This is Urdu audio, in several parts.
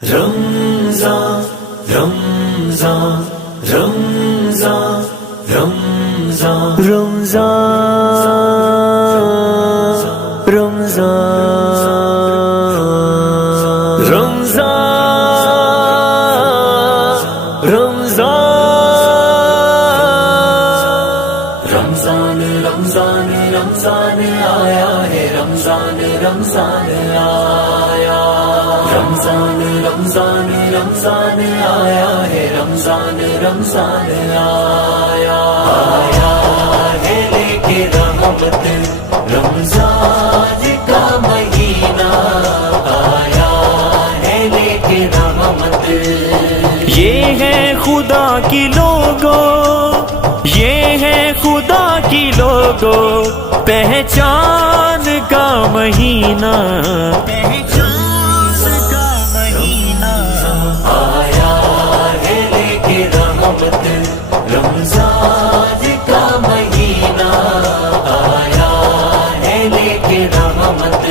رمضان رمضان رمضان رمضان رمضان رمضان رمضان رمضان رمضان رمضان آیا ہے رمضان رمضان آیا رمضان رمضان رمضان آیا ہے رمضان رمضان آیا ہے لے کے رحمت رمضان کا مہینہ آیا ہے لے کے رحمت یہ ہے خدا کی لوگوں یہ ہے خدا کی لوگوں پہچان کا مہینہ آیا ہے لے کے رحمت رمضان کا مہینہ آیا ہے لے کے رحمت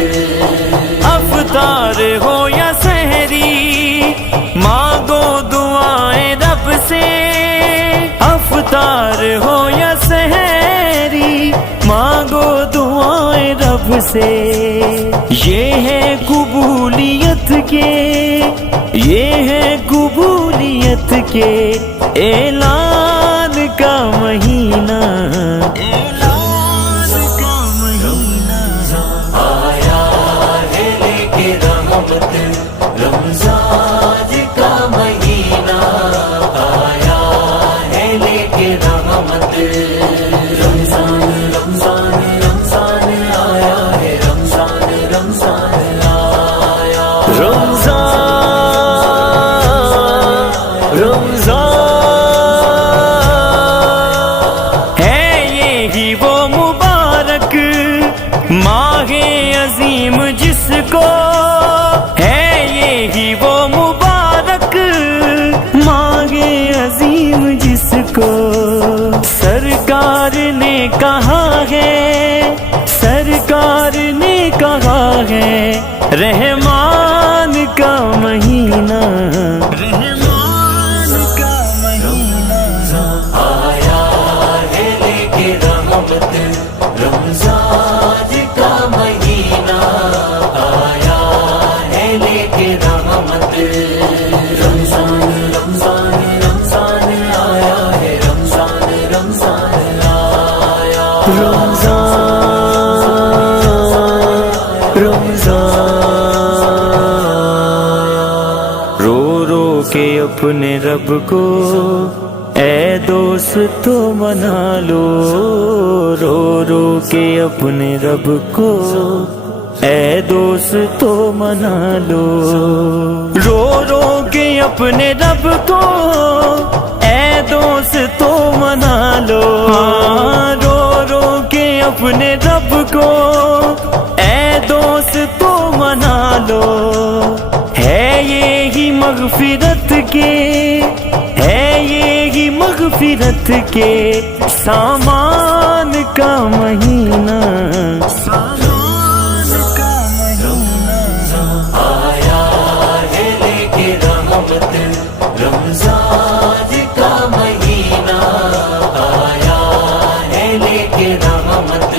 افطار ہو یا سحری مانگو دعائیں رب سے افطار ہو یا سحری مانگو دعائیں رب سے یہ ہے قبولیت کے یہ ہے قبولیت کے اعلان کا مہینہ آیا ہے لے کے رحمت رمضان کا مہینہ آیا ہے لے کے رحمت رمضان رمضان رمضان آیا ہے رمضان رمضان آیا رمضان رمضان ہے یہی وہ مبارک ماہ عظیم جس کو ہے یہی وہ مبارک ماہ عظیم جس کو سرکار نے کہا ہے سرکار نے کہا ہے رحمان کا مہینہ آیا ہے لے کے رحمت رمضان کا مہینہ آیا ہے لے کے رحمت رمضان رمضان رمضان آیا ہے رمضان رمضان آیا رو رو کے اپنے رب کو اے دوست منا لو رو رو کے اپنے رب کو اے دوست منا لو رو رو کے اپنے رب کو اے دوست منا لو رو رو کے اپنے رب کو اے دوست منا لو ہے یہی مغفرت کے ہے یہی مغفرت کے سامان کا مہینہ آیا ہے لے کے رحمت رمضان کا مہینہ آیا ہے لے کے رحمت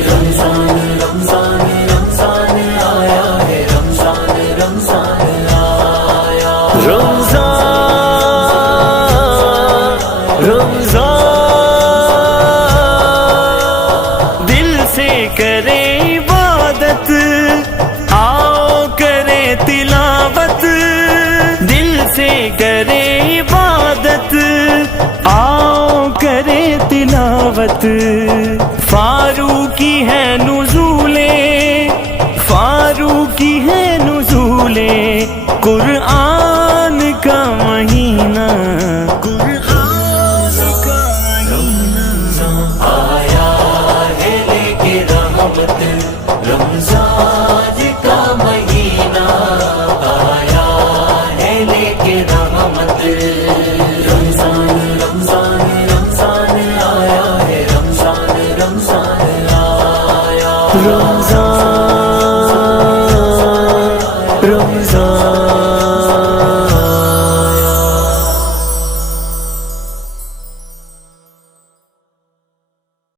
رمضان رمضان رمضان آیا ہے رمضان رمضان آیا رمضان رمضان دل سے کرے عبادت آؤ کرے تلاوت دل سے کرے عبادت آؤ کرے تلاوت فاروقی ہے نزولے فاروقی ہے نزولے قرآن کا مہینہ آیا ہے لے کے رحمت رمضان کا مہینہ آیا ہے لے کے رحمت رمضان رمضان رمضان آیا ہے رمضان رمضان آیا رمضان رمضان